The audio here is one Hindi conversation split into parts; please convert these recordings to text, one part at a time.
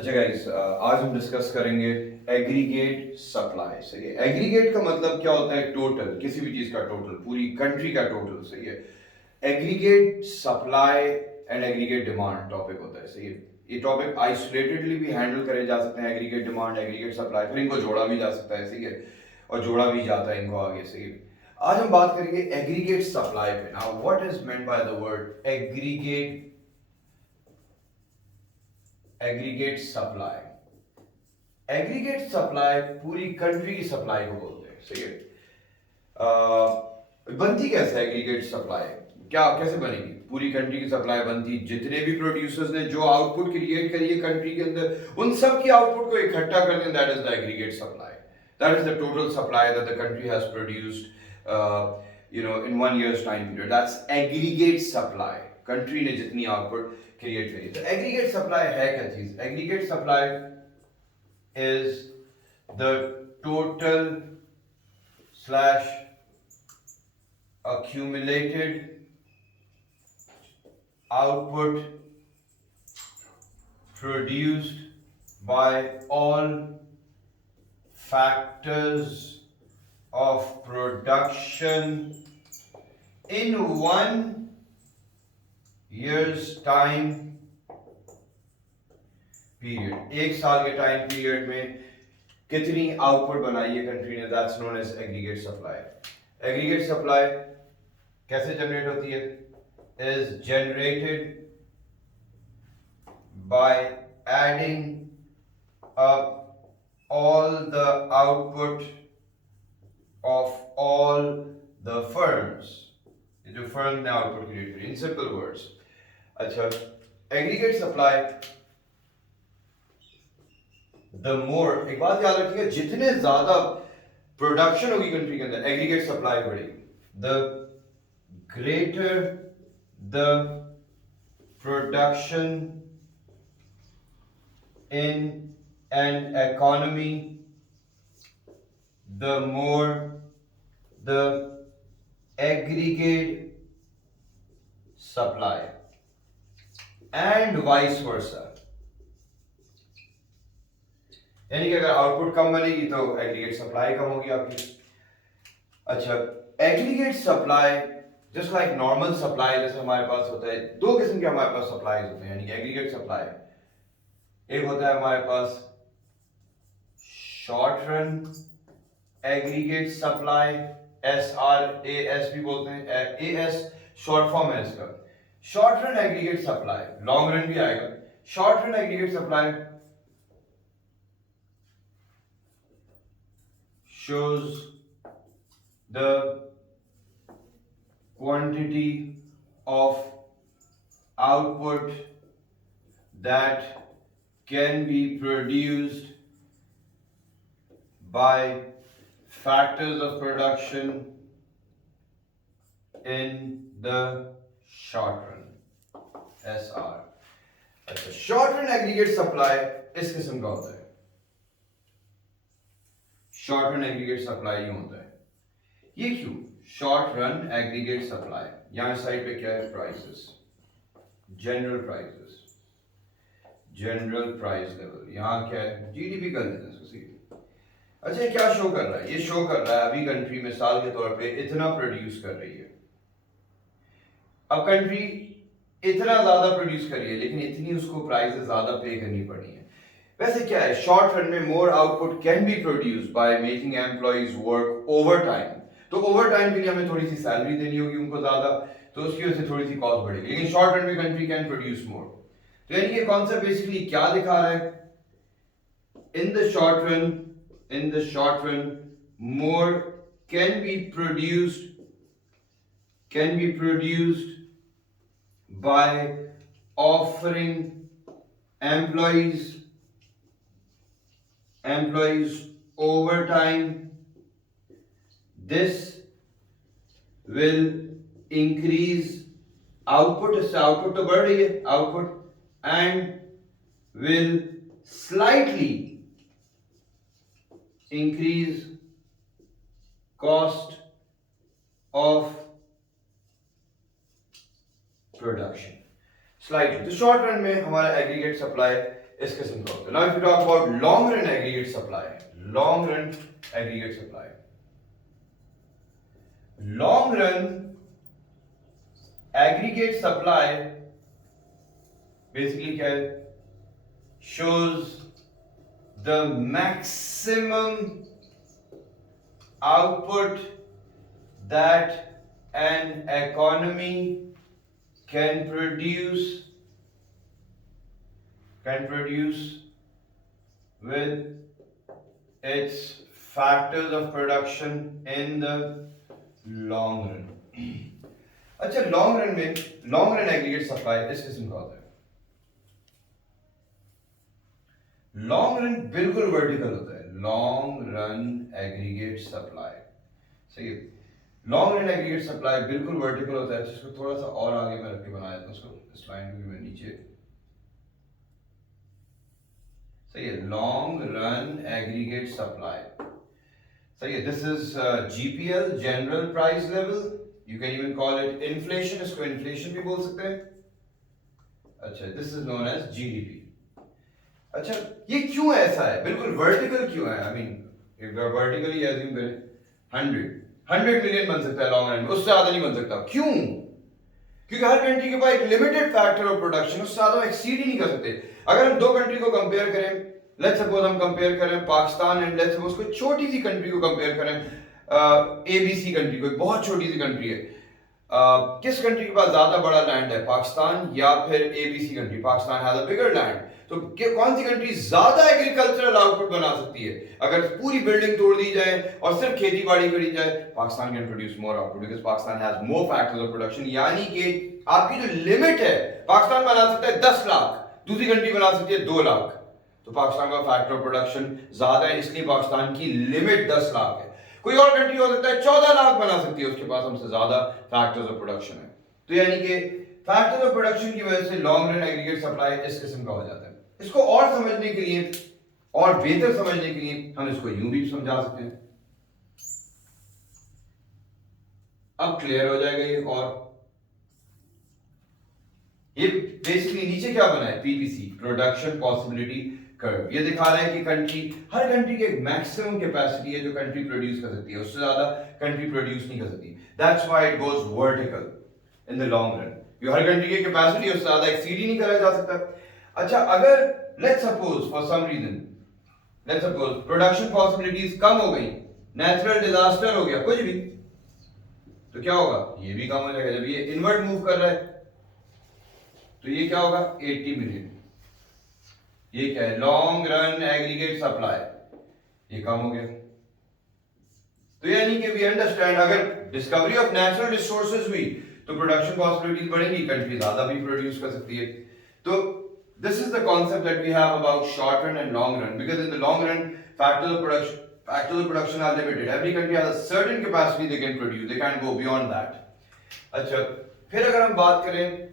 अच्छा गाइस, आज हम डिस्कस करेंगे एग्रीगेट सप्लाई। सही है। एग्रीगेट का मतलब क्या होता है? टोटल, किसी भी चीज का टोटल, पूरी कंट्री का टोटल। सही है। Aggregate supply and aggregate demand topic होता है। सही है। ये टॉपिक आइसोलेटेडली भी हैंडल करे जा सकते हैं, एग्रीगेट डिमांड, एग्रीगेट सप्लाई, फिर इनको जोड़ा भी जा सकता है। सही है। और जोड़ा भी जाता है इनको आगे। सही है। आज हम बात करेंगे एग्रीगेट सप्लाई पे। Now what is meant by the word aggregate? Aggregate supply, aggregate supply पूरी कंट्री की सप्लाई को बोलते हैं। सही है। बनती कैसे एग्रीगेट सप्लाई? क्या कैसे बनेगी? पूरी कंट्री की सप्लाई बनती जितने भी प्रोड्यूसर्स ने जो आउटपुट क्रिएट करी है कंट्री के अंदर, उन सब की आउटपुट को इकट्ठा कर दें, that is the aggregate supply. That is the total supply that the country has produced in 1 year's time period. That's aggregate supply. Country ने जितनी आउटपुट क्रिएट करी। तो एग्रीगेट सप्लाई है क्या चीज? Aggregate supply is the total slash accumulated output produced by all factors of production in 1 year's time period. एक साल के टाइम पीरियड में कितनी आउटपुट बनाई है कंट्री ने, that's known as aggregate supply. Aggregate supply कैसे जनरेट होती है? Is generated by adding up all the output of all the firms. जो फर्म ने आउटपुट क्रिएट करी, इन सिंपल वर्ड्स। अच्छा, एग्रीगेट सप्लाई द मोर, एक बात याद रखिएगा, जितने ज्यादा प्रोडक्शन होगी कंट्री के अंदर, एग्रीगेट सप्लाई बढ़ेगी। The greater the production in an economy, the more the aggregate supply, and vice versa. यानी कि अगर आउटपुट कम बनेगी तो एग्रीगेट सप्लाई कम होगी आपकी। अच्छा, aggregate supply just like normal supply जैसे हमारे पास होता है, दो किस्म के हमारे पास सप्लाईज होते हैं। यानी कि एग्रीगेट सप्लाई, एक होता है हमारे पास short run aggregate supply, SRAS भी बोलते हैं, AS शॉर्ट फॉर्म है इसका। Short run aggregate supply, long run भी आएगा। Short run aggregate supply shows the quantity of output that can be produced by factors of production in the short run, SR। अच्छा, शॉर्ट रन एग्रीगेट सप्लाई इस किस्म का होता है। शॉर्ट रन एग्रीगेट सप्लाई यूं होता है। ये क्यों शॉर्ट रन एग्रीगेट सप्लाई? यहां साइड पे क्या है? Prices, general prices, general price level. यहां क्या है? जीडीपी कर देते हैं इसको। सीधे अच्छा, ये क्या शो कर रहा है? ये शो कर रहा है अभी कंट्री मिसाल के तौर पे इतना प्रोड्यूस कर रही है। अब कंट्री इतना ज्यादा प्रोड्यूस कर रही है, लेकिन इतनी उसको प्राइसेस ज्यादा पे करनी पड़ी है। वैसे क्या है, शॉर्ट रन में more output can be produced by making employees work overtime. तो ओवर टाइम के लिए हमें थोड़ी सी सैलरी देनी होगी उनको ज्यादा, तो उसकी वजह से थोड़ी सी कॉस्ट बढ़ेगी, लेकिन शॉर्ट रन में कंट्री कैन प्रोड्यूस मोर। तो यानी ये कॉन्सेप्ट बेसिकली क्या दिखा रहा है? In the short run, in the short run more can be produced, can be produced by offering employees overtime. This will increase output, इससे आउटपुट तो बढ़ रही है, output, and will slightly increase cost of production slightly. तो शॉर्ट रन में हमारा एग्रीगेट सप्लाई इस किस्म का होता है. Now if you talk about long run aggregate supply, long run aggregate supply, long run aggregate supply basically क्या है? Shows the maximum output that an economy can produce with its factors of production in the long run. अच्छा, लॉन्ग रन में लॉन्ग रन एग्रीगेट सप्लाई इस किस्म का होता है. लॉन्ग रन बिल्कुल वर्टिकल होता है. लॉन्ग रन एग्रीगेट सप्लाई, सही है. लॉन्ग रन एग्रीगेट सप्लाई बिल्कुल वर्टिकल होता है. जिसको थोड़ा सा और आगे मैं रख के बनाया था उसको, इस लाइन को भी मैं नीचे, सही है. लॉन्ग रन एग्रीगेट सप्लाई, सही है. This is GPL, general price level. You can even call it inflation, इसको इन्फ्लेशन भी बोल सकते हैं. अच्छा, this is known as GDP. अच्छा, ये क्यों ऐसा है, बिल्कुल वर्टिकल क्यों है? आई मीन वर्टिकली एज्यूम करें 100 मिलियन बन सकता है लॉन्ग रन में, उससे ज्यादा नहीं बन सकता. क्यों? क्योंकि हर कंट्री के पास एक लिमिटेड फैक्टर ऑफ प्रोडक्शन, उससे ज्यादा एक्सीड ही नहीं कर सकते. अगर हम दो कंट्री को कंपेयर करें, लेट्स सपोज हम कंपेयर करें पाकिस्तान एंड लेट्स सपोज कोई छोटी सी कंट्री को कंपेयर करें, एबीसी कंट्री को, बहुत छोटी सी कंट्री है. किस कंट्री के पास ज्यादा बड़ा लैंड है, पाकिस्तान या फिर ABC country? Pakistan has a bigger land. तो कौन सी कंट्री ज्यादा एग्रीकल्चरल आउटपुट बना सकती है? अगर पूरी बिल्डिंग तोड़ दी जाए और सिर्फ खेती बाड़ी करी जाए, Pakistan can produce more output because Pakistan has more factors of production. यानी कि आपकी जो लिमिट है, पाकिस्तान बना सकता है 10 लाख, दूसरी कंट्री बना सकती है 2 लाख. तो पाकिस्तान का फैक्टर ऑफ प्रोडक्शन ज्यादा है, इसलिए पाकिस्तान की लिमिट 10 लाख है. कोई और कंट्री हो सकता है 14 लाख बना सकती है, उसके पास हमसे ज्यादा फैक्टर्स ऑफ प्रोडक्शन है. तो यानी कि फैक्टर्स ऑफ प्रोडक्शन की वजह से लॉन्ग रन एग्रीगेट सप्लाई इस किस्म का हो जाता है. इसको और समझने के लिए और बेहतर समझने के लिए हम इसको यूं भी समझा सकते हैं. अब क्लियर हो जाएगा ये. और ये बेसिकली नीचे क्या बना है, पीपीसी, प्रोडक्शन पॉसिबिलिटी कर्व. ये दिखा रहा है कि हर कंट्री की एक मैक्सिमम कैपेसिटी है जो कंट्री प्रोड्यूस कर सकती है, उससे ज्यादा कंट्री प्रोड्यूस नहीं कर सकती. That's why it goes vertical in the long run. ये हर कंट्री की कैपेसिटी है, उससे ज्यादा एक्सीड ही नहीं करा जा सकता. अच्छा, अगर let's suppose for some reason, let's suppose production possibilities कम हो गई, नेचुरल डिजास्टर हो गया, कुछ भी, तो क्या होगा? ये भी कम हो जाएगा. जब ये इनवर्ट मूव कर रहा है तो ये क्या होगा? 80 मिलियन. ये क्या है? Long run aggregate supply. ये कम हो गया. तो यानी कि वी अंडरस्टैंड, अगर डिस्कवरी ऑफ नेचुरल रिसोर्सेज हुई तो प्रोडक्शन पॉसिबिलिटीज बढ़ेंगी, कंट्री ज्यादा भी प्रोड्यूस कर सकती है. तो this is the concept that we have about short run and long run, because in the long run factors of production are limited. Every country has a certain capacity they can produce, they can't go beyond that. अच्छा, फिर अगर हम बात करें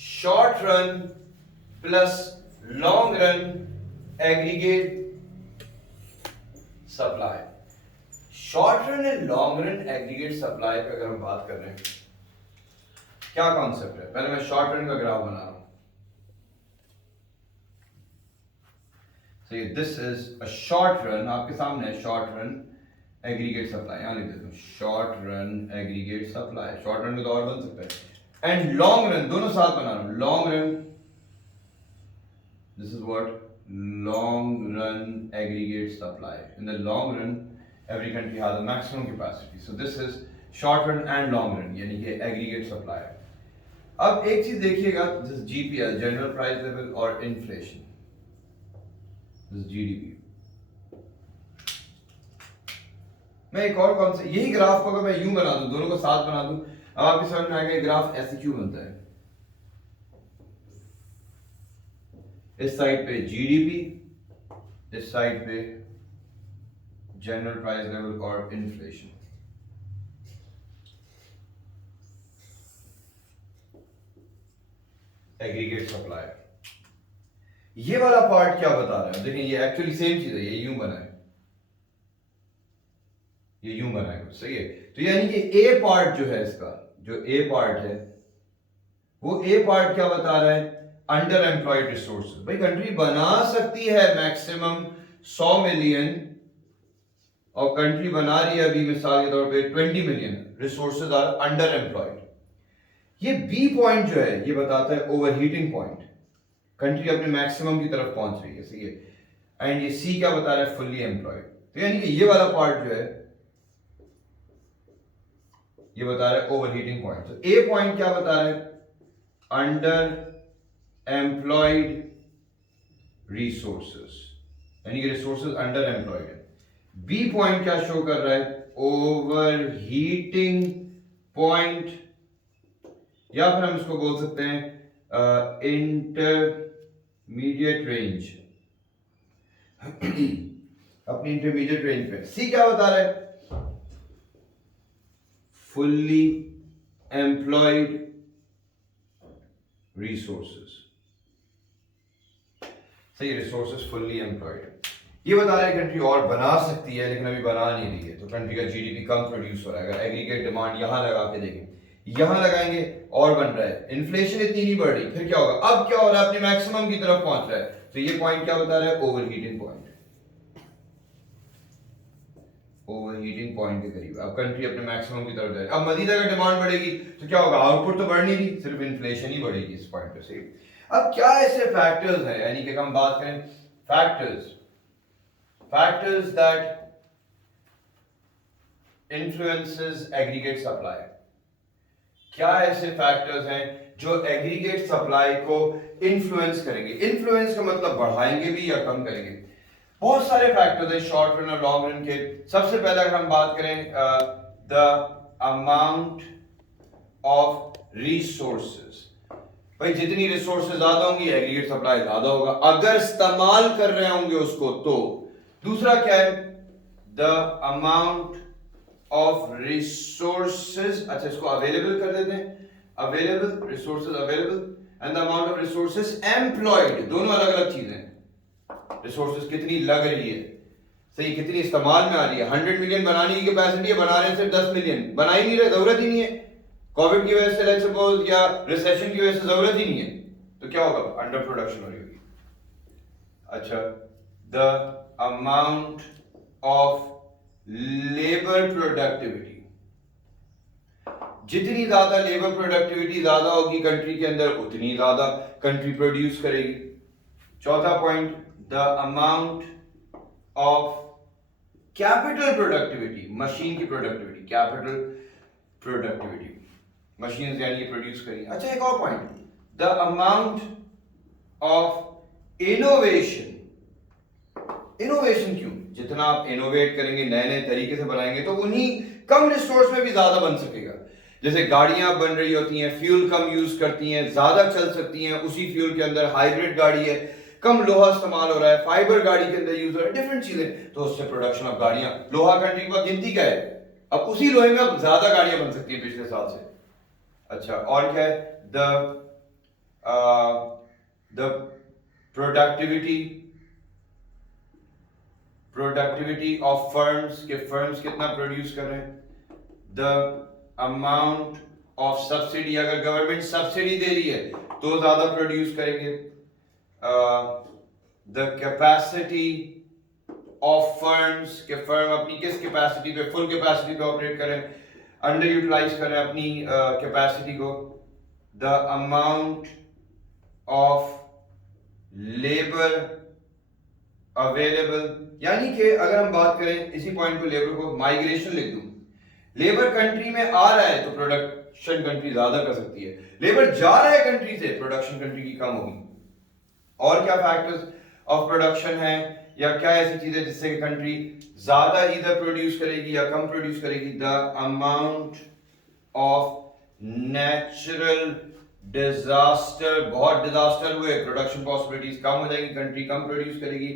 short run plus long run aggregate supply. short run and long run aggregate supply पे अगर हम बात कर रहे हैं, क्या कॉन्सेप्ट है? पहले मैं शॉर्ट रन का ग्राफ बना रहा हूं. So this is a short run, आपके सामने है short run aggregate supply. यहाँ लिख देता हूँ short run aggregate supply. short run में तो और बन सकता है, and long run, दोनों साथ बना रहा हूँ. long run, this is what long run aggregate supply. In the long run, every country has a maximum capacity. So this is short run and long run, यानी कि aggregate supply. अब एक चीज देखिएगा, this is GPL, general price level, और inflation. This is GDP. मैं एक और कौन सा, यही ग्राफ को अगर मैं यूं बना दूं, दोनों को साथ बना दूं, अब आपके समझ में आएगा ग्राफ ऐसे क्यों बनता है. इस साइड पे जीडीपी, इस साइड पे जनरल प्राइस लेवल और इन्फ्लेशन. Aggregate supply. ये वाला पार्ट क्या बता रहा है? देखिए, ये एक्चुअली सेम चीज है. ये यूं बना है, ये यूं बना है, सही है. तो यानी कि ए पार्ट जो है, इसका जो ए पार्ट है, वो ए पार्ट क्या बता रहा है? Under employed resources. भाई कंट्री बना सकती है मैक्सिमम 100 मिलियन, और कंट्री बना रही है अभी मिसाल के तौर पे 20 million, resources are underemployed. ये बी पॉइंट जो है ये बताता है ओवरहीटिंग पॉइंट, कंट्री अपने मैक्सिमम की तरफ पहुंच रही है, सही है। एंड ये सी क्या बता रहा है, फुल्ली एम्प्लॉयड। तो यानी कि ये वाला पार्ट जो है ये बता रहा है ओवरहीटिंग पॉइंट। तो ए पॉइंट क्या बता रहा है, अंडर एम्प्लॉयड रिसोर्सेस, यानी कि रिसोर्सेज अंडर एम्प्लॉयड है। बी पॉइंट क्या शो कर रहा है, ओवरहीटिंग पॉइंट, या फिर हम इसको बोल सकते हैं इंटरमीडिएट रेंज। अपनी इंटरमीडिएट रेंज पे। सी क्या बता रहा है, फुल्ली एम्प्लॉयड रिसोर्सेस, सही, रिसोर्सेस फुल्ली एम्प्लॉयड। ये बता रहा है कंट्री और बना सकती है लेकिन अभी बना नहीं रही है, तो कंट्री का जीडीपी कम प्रोड्यूस हो रहा है। अगर एग्रीगेट डिमांड यहां लगा के देखें, यहां लगाएंगे और बन रहा है, इन्फ्लेशन इतनी नहीं बढ़ रही, फिर क्या होगा, अब क्या हो रहा है, अपने मैक्सिमम की तरफ पहुंच रहा है। तो ये पॉइंट क्या बता रहा है, ओवरहीटिंग पॉइंट, ओवरहीटिंग पॉइंट के करीब, अब कंट्री अपने मैक्सिमम की तरफ जाए। अब मजीद अगर डिमांड बढ़ेगी तो क्या होगा, आउटपुट तो बढ़ नहीं रही, सिर्फ इन्फ्लेशन ही बढ़ेगी इस पॉइंट पे से। अब क्या ऐसे फैक्टर्स हैं, यानी कि हम बात करें factors that influences aggregate supply. क्या ऐसे फैक्टर्स हैं जो एग्रीगेट सप्लाई को इन्फ्लुएंस करेंगे, इन्फ्लुएंस का मतलब बढ़ाएंगे भी या कम करेंगे। बहुत सारे फैक्टर्स हैं शॉर्ट रन और लॉन्ग रन के। सबसे पहले अगर हम बात करें द अमाउंट ऑफ रिसोर्सेज, भाई जितनी रिसोर्सेज ज्यादा होंगी एग्रीगेट सप्लाई ज्यादा होगा, अगर इस्तेमाल कर रहे होंगे उसको तो। दूसरा क्या है, द अमाउंट ऑफ रिसोर्सेज, अच्छा इसको अवेलेबल कर देते हैं, available resources available, and the amount of resources employed, दोनों अलग अलग चीजें। रिसोर्सेज कितनी लग रही है, सही, कितनी इस्तेमाल में आ रही है। 100 मिलियन बनाने की कैपेसिटी है, बना रहे हैं सिर्फ 10 मिलियन, बना ही नहीं रहे, जरूरत ही नहीं है। कोविड की वजह से लेट्स सपोज या रिसेशन की वजह से जरूरत ही नहीं है, तो क्या होगा, अंडर प्रोडक्शन हो रही होगी। अच्छा, the amount of labour productivity, जितनी ज्यादा लेबर प्रोडक्टिविटी ज्यादा होगी कंट्री के अंदर उतनी ज्यादा कंट्री प्रोड्यूस करेगी। चौथा point, the amount of capital productivity, machine की प्रोडक्टिविटी, कैपिटल प्रोडक्टिविटी, मशीन यानी प्रोड्यूस करेगी। अच्छा एक और point, the amount of innovation, innovation क्यों, जितना आप इनोवेट करेंगे, नए नए तरीके से बनाएंगे, तो उन्हीं कम रिसोर्स में भी ज्यादा बन सकेगा। जैसे गाड़ियां बन रही होती हैं, फ्यूल कम यूज करती हैं, ज्यादा चल सकती हैं, उसी फ्यूल के अंदर हाइब्रिड गाड़ी है, कम लोहा इस्तेमाल हो रहा है, फाइबर गाड़ी के अंदर यूज हो रहा है, डिफरेंट चीजें, तो उससे प्रोडक्शन ऑफ गाड़ियां, लोहा कंट्री की गिनती क्या है, अब उसी लोहे में अब ज्यादा गाड़ियां बन सकती है पिछले साल से। अच्छा और क्या है, the productivity, productivity of firms, के फर्म्स कितना प्रोड्यूस कर रहे हैं। द अमाउंट ऑफ सब्सिडी, अगर गवर्नमेंट सब्सिडी दे रही है तो ज्यादा प्रोड्यूस करेंगे। द कैपेसिटी ऑफ फर्म्स, के फर्म अपनी किस कैपेसिटी पे, फुल कैपेसिटी पे ऑपरेट करें, अंडर यूटिलाइज करें अपनी कैपेसिटी को। The amount of labour available, यानी कि अगर हम बात करें इसी पॉइंट को, लेबर को माइग्रेशन लिख दूं, लेबर कंट्री में आ रहा है तो प्रोडक्शन कंट्री ज्यादा कर सकती है, लेबर जा रहा है कंट्री से, प्रोडक्शन कंट्री की कम होगी। और क्या फैक्टर्स ऑफ प्रोडक्शन है, या क्या ऐसी चीजें जिससे कंट्री ज्यादा इधर प्रोड्यूस करेगी या कम प्रोड्यूस करेगी। The amount of natural disaster, बहुत डिजास्टर हुए, प्रोडक्शन पॉसिबिलिटीज कम हो जाएगी, कंट्री कम प्रोड्यूस करेगी।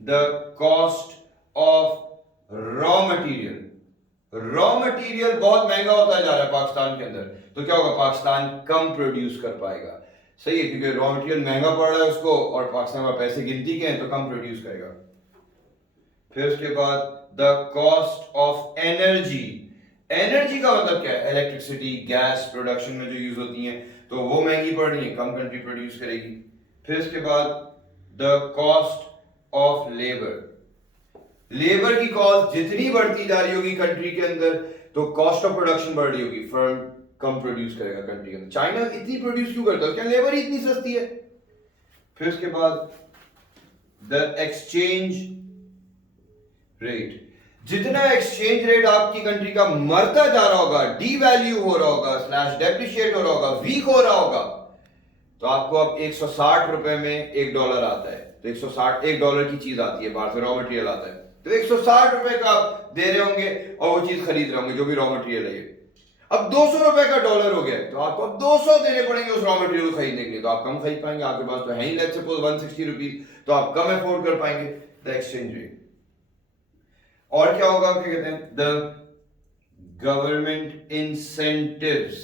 The cost of raw material, raw material बहुत महंगा होता जा रहा है पाकिस्तान के अंदर, तो क्या होगा, पाकिस्तान कम प्रोड्यूस कर पाएगा, सही है, क्योंकि रॉ मटेरियल महंगा पड़ रहा है उसको, और पाकिस्तान में पैसे गिनती के हैं तो कम प्रोड्यूस करेगा। फिर उसके बाद the cost of energy, energy का मतलब क्या है, इलेक्ट्रिसिटी, गैस प्रोडक्शन में जो यूज होती है, तो वो महंगी पड़ रही है, कम कंट्री प्रोड्यूस करेगी। फिर इसके बाद the cost of labour, labour की कॉस्ट जितनी बढ़ती जा रही होगी कंट्री के अंदर तो कॉस्ट ऑफ प्रोडक्शन बढ़ रही होगी, फर्म कम प्रोड्यूस करेगा कंट्री के अंदर। चाइना इतनी प्रोड्यूस क्यों करता है, क्या लेबर ही इतनी सस्ती है। फिर उसके बाद द एक्सचेंज रेट, जितना एक्सचेंज रेट आपकी कंट्री का मरता जा रहा होगा, डीवैल्यू हो रहा होगा स्लैश डेप्रिशिएट हो रहा होगा, वीक हो रहा होगा, तो आपको अब 160 रुपए में $1 आता है, तो 160 $1 की चीज आती है बाहर से, रॉ मटेरियल आता है, तो 160 रुपए का आप दे रहे होंगे और वो चीज खरीद रहे होंगे जो भी रॉ मटेरियल है। अब 200 रुपए का डॉलर हो गया तो आपको 200 देने पड़ेंगे उस रॉ मटेरियल को खरीदने के लिए, तो आप कम खरीद पाएंगे, आपके पास तो है ही लेट्स सपोज 160 रुपीज, तो आप कम अफोर्ड कर पाएंगे। The exchange rate. और क्या होगा, क्या कहते हैं, the government incentives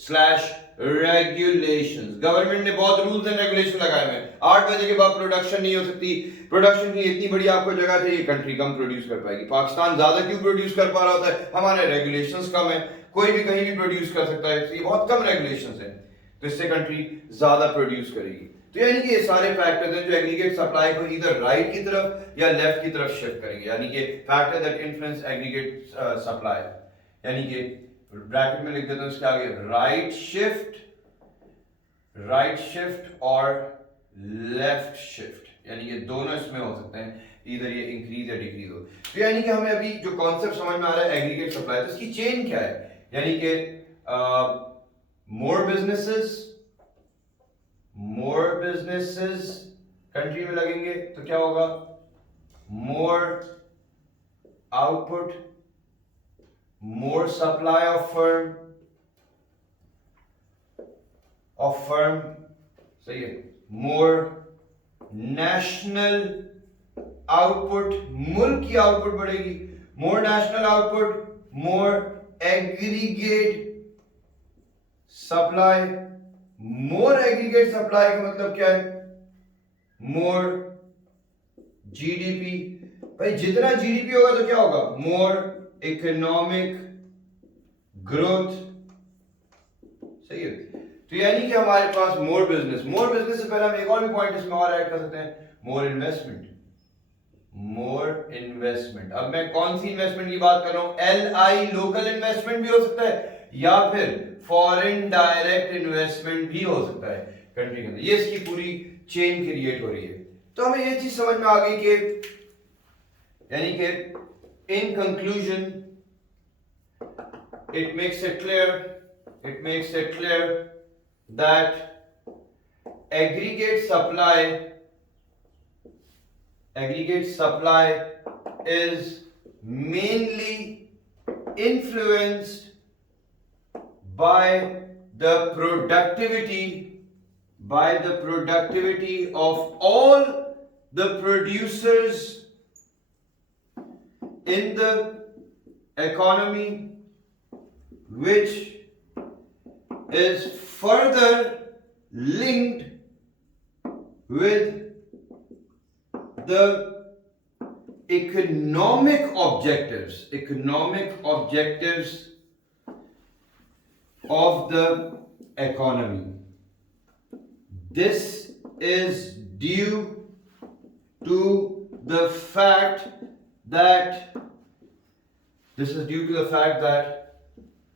slash regulations, government ने बहुत रूल्स एंड रेगुलेशन लगाए हुए हैं। 8 बजे के बाद प्रोडक्शन नहीं हो सकती, प्रोडक्शन की इतनी बड़ी आपको जगह चाहिए, कंट्री कम प्रोड्यूस कर पाएगी। पाकिस्तान ज्यादा क्यों प्रोड्यूस कर पा रहा होता है, हमारे रेगुलेशंस कम है, कोई भी कहीं भी प्रोड्यूस कर सकता है, ये बहुत कम रेगुलेशंस है, तो इससे कंट्री ज्यादा प्रोड्यूस करेगी। तो यानी कि ये सारे फैक्टर्स हैं जो एग्रीगेट सप्लाई को इधर राइट की तरफ या लेफ्ट की तरफ शिफ्ट करेंगे, यानी कि factor that influence aggregate supply, यानी कि ब्रैकेट में लिख देता हूं इसके आगे राइट शिफ्ट और लेफ्ट शिफ्ट, यानी कि दोनों इसमें हो सकते हैं, इधर ये इंक्रीज या डिक्रीज हो। तो यानी कि हमें अभी जो कॉन्सेप्ट समझ में आ रहा है एग्रीगेट सप्लाई, तो इसकी चेन क्या है, यानी कि मोर बिजनेसेस कंट्री में लगेंगे तो क्या होगा, more output, more supply of firm, सही है, मोर नेशनल आउटपुट, मुल्क की आउटपुट बढ़ेगी, more national output, more aggregate supply. More aggregate supply का मतलब क्या है, मोर जीडीपी, भाई जितना जीडीपी होगा तो क्या होगा, मोर इकोनॉमिक ग्रोथ, सही है। तो यानी कि हमारे पास मोर बिजनेस से पहले हम एक और भी पॉइंट इसमें और ऐड कर सकते हैं, मोर इन्वेस्टमेंट। अब मैं कौन सी इन्वेस्टमेंट की बात कर रहा हूं, LI लोकल इन्वेस्टमेंट भी हो सकता है या फिर फॉरेन डायरेक्ट इन्वेस्टमेंट भी हो सकता है कंट्री के अंदर, ये इसकी पूरी चेन क्रिएट हो रही है। तो हमें ये चीज समझ में आ गई कि यानी कि in conclusion it makes it clear that aggregate supply is mainly influenced by the productivity of all the producers in the economy, which is further linked with the economic objectives of the economy. This is due to the fact that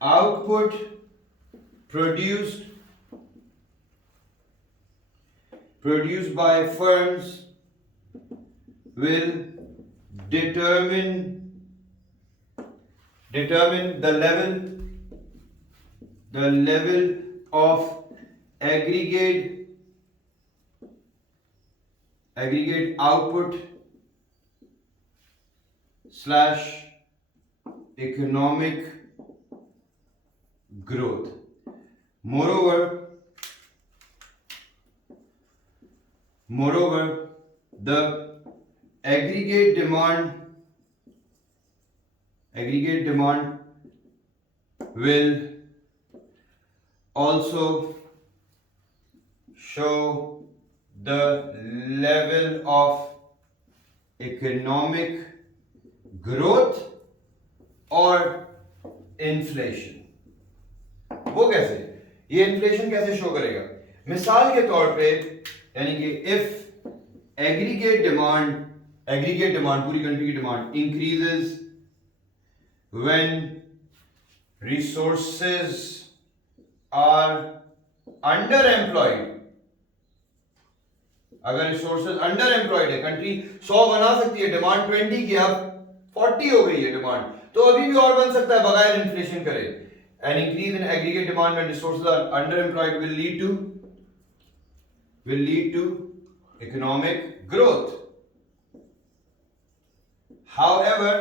output produced by firms will determine the level of aggregate output slash economic growth. Moreover, the aggregate demand will also show the level of economic growth और inflation। वो कैसे, ये इन्फ्लेशन कैसे शो करेगा? मिसाल के तौर पे यानी कि इफ एग्रीगेट डिमांड पूरी कंट्री की demand increases when resources are underemployed, अगर रिसोर्सेज अंडर एम्प्लॉयड है, कंट्री 100 बना सकती है, डिमांड 20 की, अब 40 हो गई है डिमांड, तो अभी भी और बन सकता है बगैर इन्फ्लेशन करे. An increase in aggregate demand when resources are underemployed will lead to economic growth. However,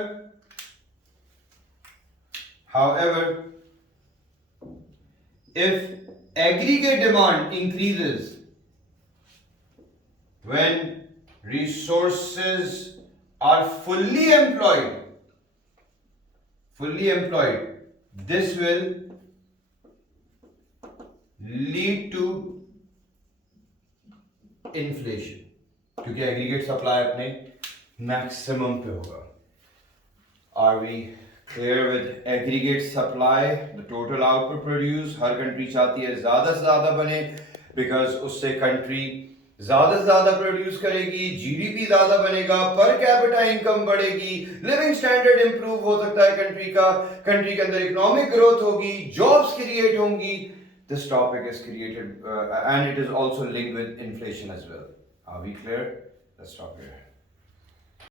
if aggregate demand increases when resources are fully employed, this will lead to inflation, क्योंकि एग्रीगेट सप्लाई अपने मैक्सिमम पे होगा. Are we clear with aggregate supply? The total output produced, her country चाहती है ज्यादा से ज्यादा बने, बिकॉज उससे कंट्री ज्यादा से ज्यादा प्रोड्यूस करेगी, जीडीपी ज्यादा बनेगा, पर कैपिटा इनकम बढ़ेगी, लिविंग स्टैंडर्ड इंप्रूव हो सकता है कंट्री का, कंट्री के अंदर इकोनॉमिक ग्रोथ होगी, जॉब्स क्रिएट होंगी. This topic is created and it is also linked with inflation as well. Are we clear? Let's stop here.